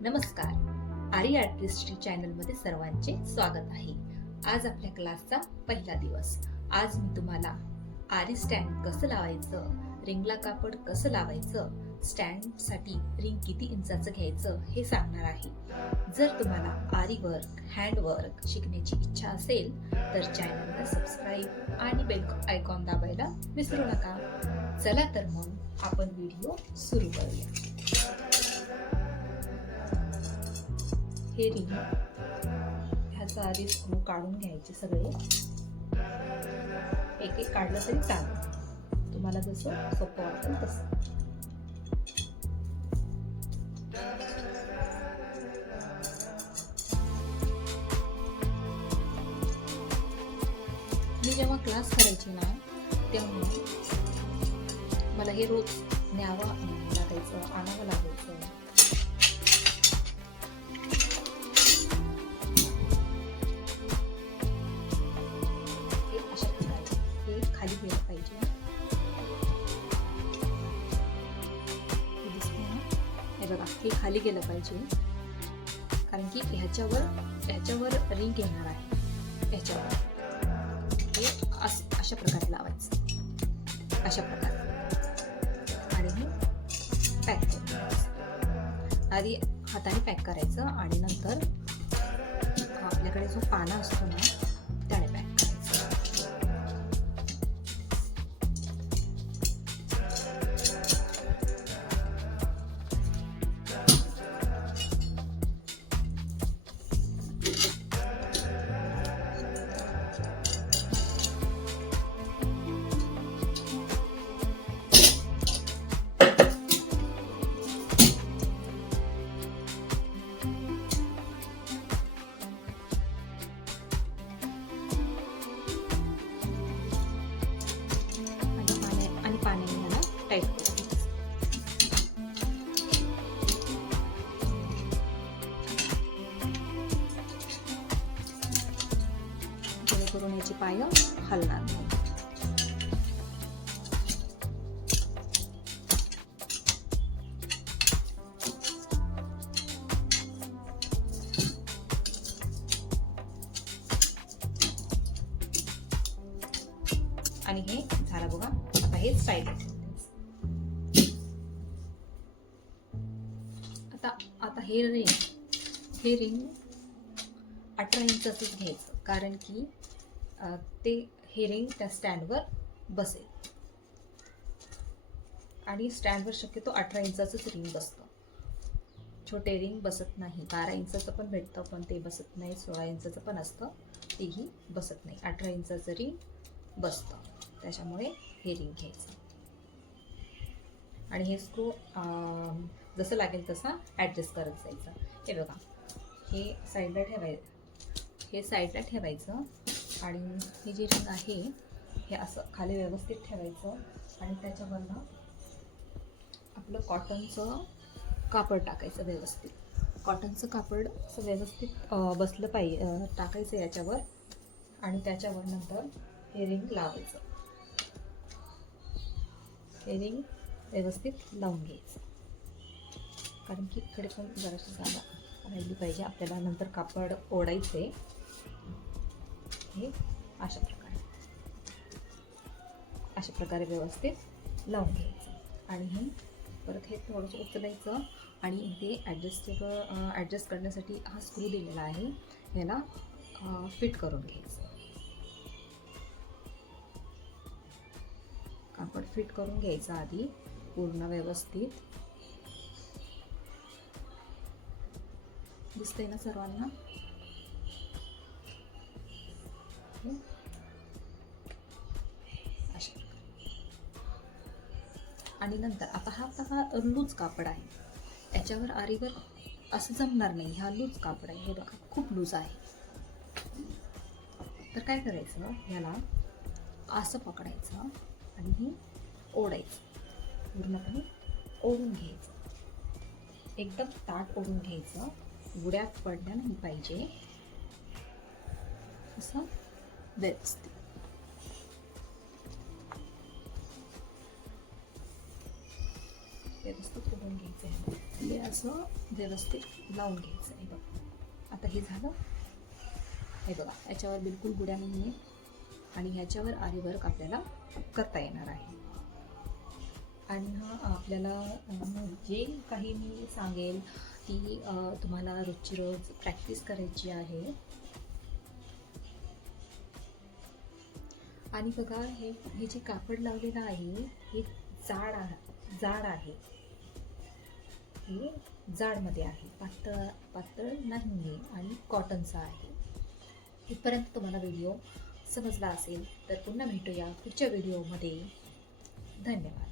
नमस्कार. आरी आर्टिस्ट चॅनलमध्ये सर्वांचे स्वागत आहे. आज आपल्या क्लासचा पहिला दिवस. आज मी तुम्हाला आरी स्टँड कसं लावायचं रिंगला कापड कसं लावायचं स्टँडसाठी रिंग किती इंचाचं घ्यायचं हे सांगणार आहे. जर तुम्हाला आरी वर्क हँडवर्क शिकण्याची इच्छा असेल तर चॅनलला सबस्क्राईब आणि बेल आयकॉन दाबायला विसरू नका. चला तर मग आपण व्हिडिओ सुरू करूया. हे रिंग ह्याचा आधी स्क्रू काढून घ्यायचे सगळे. एक एक काढलं तरी चालेल. तुम्हाला जसं सोपं वाटेल तसं. मी जेव्हा क्लास करायची ना तेव्हा मला हे रोज न्यावं लागायचं आणावं लागायचं. हे खाली गेलं पाहिजे. कारण की ह्याच्यावर ह्याच्यावर रिंग येणार आहे. ह्याच्यावर. हे अशा प्रकारे लावायचं. अशा प्रकारे. आणि हे पॅक करायचं. आधी हाताने पॅक करायचं आणि नंतर आपल्याकडे जो पाना असतो ना याला जेणेकरून याची पाय हलणार नाही. आणि हे झालं बघा आता हे साईड हे रिंग हे रिंग अठरा इंचाचंच घ्यायचं. कारण की ते हे रिंग त्या स्टँडवर बसेल. आणि स्टँडवर शक्यतो अठरा इंचाचंच रिंग बसतं. छोटे रिंग बसत नाही. बारा इंचाचं पण भेटतं पण ते बसत नाही. सोळा इंचाचं पण असतं. तेही बसत नाही. अठरा इंचाचं रिंग बसतं. त्याच्यामुळे हे रिंग घ्यायचं. आणि हे स्क्रू जसं लागेल तसा ॲडजस्ट करत जायचं. हे बघा हे साईडला ठेवायचं. हे साईडला ठेवायचं आणि हे जे रिंग आहे हे असं खाली व्यवस्थित ठेवायचं आणि त्याच्यावरनं आपलं कॉटनचं कापड टाकायचं व्यवस्थित. कॉटनचं कापड असं व्यवस्थित बसलं पाहिजे टाकायचं याच्यावर आणि त्याच्यावर नंतर हे रिंग लावायचं. हे रिंग व्यवस्थित लावून घ्यायचं. कारण की इकडे पण जराशी जागा राहिली पाहिजे. आपल्याला नंतर कापड ओढायचे हे अशा प्रकारे. अशा प्रकारे व्यवस्थित लावून घ्यायचं. आणि हे परत हे थोडंसं उचलायचं आणि इथे ॲडजस्टेबल ॲडजस्ट करण्यासाठी हा स्क्रू दिलेला आहे. याला फिट करून घ्यायचं. कापड फिट करून घ्यायचं आधी. पूर्ण व्यवस्थित. दिसतंय ना सर्वांना? आणि नंतर आता हा आता हा लूज कापड आहे. याच्यावर आरीवर असं जमणार नाही. हा लूज कापड आहे. हे बघा खूप लूज आहे. तर काय करायचं? ह्याला असं पकडायचं आणि हे ओढायचं. पूर्णपणे ओढून घ्यायचं. एकदम ताट ओढून घ्यायचं. गुड्यात पडल्या नाही पाहिजे. असं व्यवस्थित. व्यवस्थित ओढून घ्यायचं आहे. हे असं व्यवस्थित लावून घ्यायचं आहे बघा. आता हे झालं. हे बघा याच्यावर बिलकुल गुड्या नाही आहे आणि ह्याच्यावर आरी वर्क आपल्याला करता येणार आहे. आणि हा आपल्याला जे काही मी सांगेल ती तुम्हाला रोजची रोज प्रॅक्टिस करायची आहे. आणि बघा हे हे जे कापड लावलेलं आहे हे जाड आहे जाड आहे. हे जाडमध्ये आहे. पातळ पातळ नाही आहे आणि कॉटनचा आहे. इथपर्यंत तुम्हाला व्हिडिओ समजला असेल तर पुन्हा भेटूया पुढच्या व्हिडिओमध्ये धन्यवाद.